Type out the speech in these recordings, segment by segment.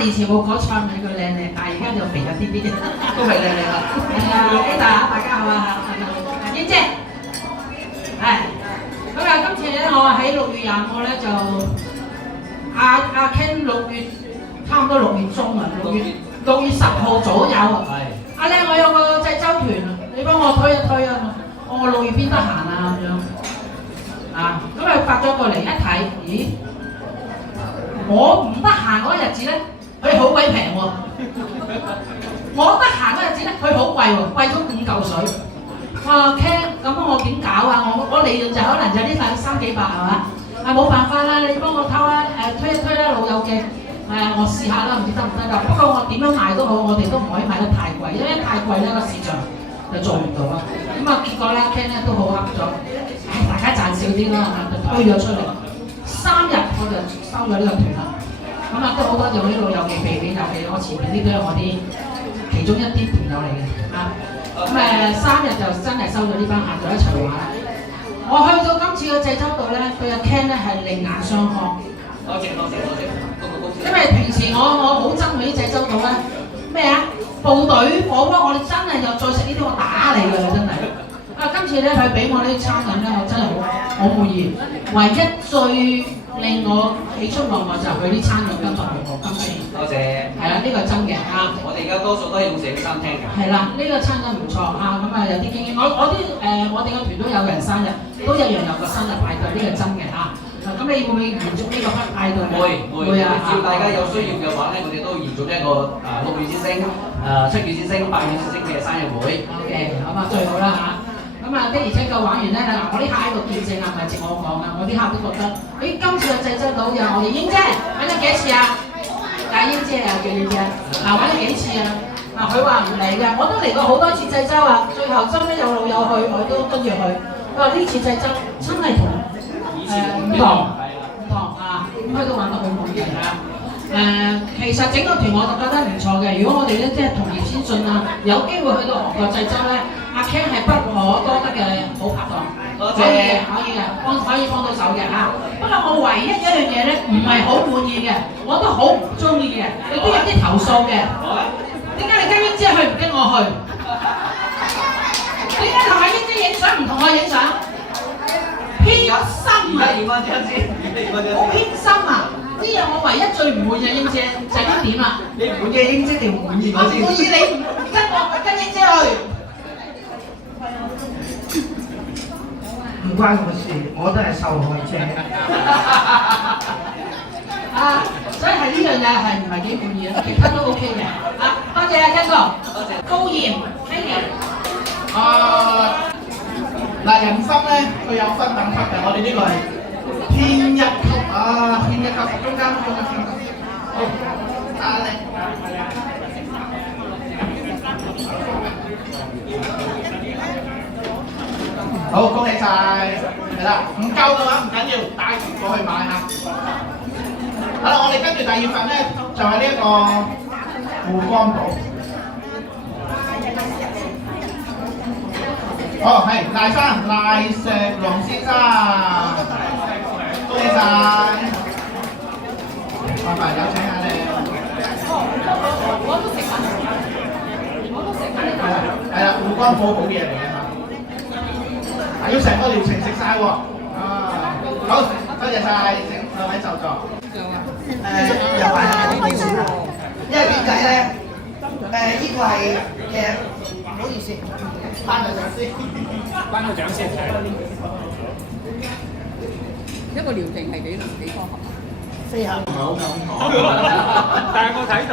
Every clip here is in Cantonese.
年前冇改錯你個靚靚，但係而家就肥咗啲啲，都係靚靚啦。係啊，Ada，大家好啊，英姐，係。咁啊，今次咧，我喺6月25咧就阿 Ken 6月差唔多6月中啊，6月10號左右啊。係。阿靚，我有個濟州團啊，你幫我推一推啊！我6月邊得閒啊咁樣。啊，咁啊發咗過嚟一睇，咦？我唔得閒嗰日子咧，佢好鬼平喎。我得閒嗰日子咧，佢好貴喎，貴咗5嚿水。我話 Ken，咁我點搞啊？我利潤就可能就呢3幾百係嘛？啊冇辦法啦，你幫我偷啦，推一推啦，老友記。我試下啦，唔知得唔得㗎？不過我點樣賣都好，我哋都唔可以賣得太貴，因為太貴咧個市場就做唔到啊。咁啊結果咧 Ken 咧都好黑咗，大家賺少啲啦，就推咗出嚟。3日我就收咗呢個團啦。咁啊都好多謝我啲老友記俾面，尤其我前面呢都係我啲其中一啲朋友嚟嘅啊。咁3日就真係收咗呢班客就一齊玩。我去到今次嘅濟州島咧，對阿 Ken 咧係另眼相看。多謝。因為平時我好憎佢啲濟州島咧，咩啊部隊火鍋，我哋真係又再食呢啲我打你㗎啦，真係。啊今次咧佢俾我呢啲餐飲咧，我真係好滿意。唯一最令我喜出望外就係佢啲餐飲跟作好好，今次。多謝。係啦，呢個真嘅啊！我哋而家多數都係用社區餐廳㗎。係啦，呢個餐飲唔錯啊！咁啊有啲經驗，我哋個團都有人生日，都一樣有個生日派對，呢個真嘅啊！咁你會唔會延續呢個派對？會啊！只要大家有需要嘅話咧，我哋都延續一個6月先升、7月先升、8月先升嘅生日會。OK， 咁啊最好啦嚇！咁啊的而且確玩完咧，嗱我啲客喺度見證啊，唔係直我講啊，我啲客都覺得，今次嘅濟州島又我哋英姐玩咗幾次啊？英姐啊叫英姐玩咗幾次啊？佢話唔嚟嘅，我都嚟過好多次濟州啊，最後真係有老友去，我都跟住去。佢話呢次濟州真係同唔同啊，咁佢都玩得好滿意啊！其實整個團我就覺得唔錯嘅。如果我哋咧即係同業先進啊，有機會去到韓國濟州咧，阿 Ken 係不可多得嘅好拍檔，可以嘅，可以幫到手嘅嚇。不過我唯一一樣嘢咧，唔係好滿意嘅，我都好唔中意嘅，亦都有啲投訴嘅。點解你跟英姐去唔跟我去？點解同阿英姐影相唔同我影相？偏心啊！好偏心啊！呢樣我唯一最唔滿意英姐就係呢點啊！你唔滿意英姐定唔滿意我先？我唔滿意你跟英姐去。唔關我事，我都係受害者。所以係呢樣嘢係唔係幾滿意啊？其他都 OK 嘅。多謝啊 Ken 哥。高鹽 Kenny。嗱，人參咧，佢有分等級嘅，我哋呢個係偏1級啊，偏1級，中間偏級。好，打你。好，恭喜晒，係啦，唔夠嘅話唔緊要，帶團過去買下。好啦，我哋跟住第2份咧，就係呢一個護肝寶。哦，係賴生賴石龍先生，恭喜晒！麻煩有請下你。我都食緊。係啦，護肝寶好嘢嚟嘅嘛，要成個療程食晒喎。好，多謝晒，請兩位就座。又係呢件事啦，因為點解咧？呢個係其實唔好意思。頒個獎先，一個療程係幾多盒？4盒。唔係好敢講，但係我睇到。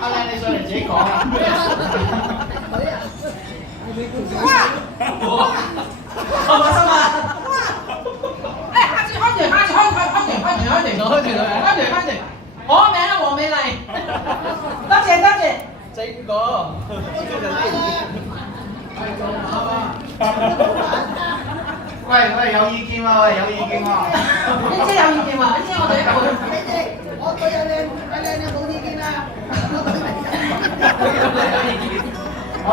阿靚，你上嚟自己講啊！我放心啊！開住，我名啊黃美麗，多謝。整個。喂，有意見喎，有意見喎。英姐有意見喎，英姐我哋一個。英姐，我對阿靚冇意見啦。好。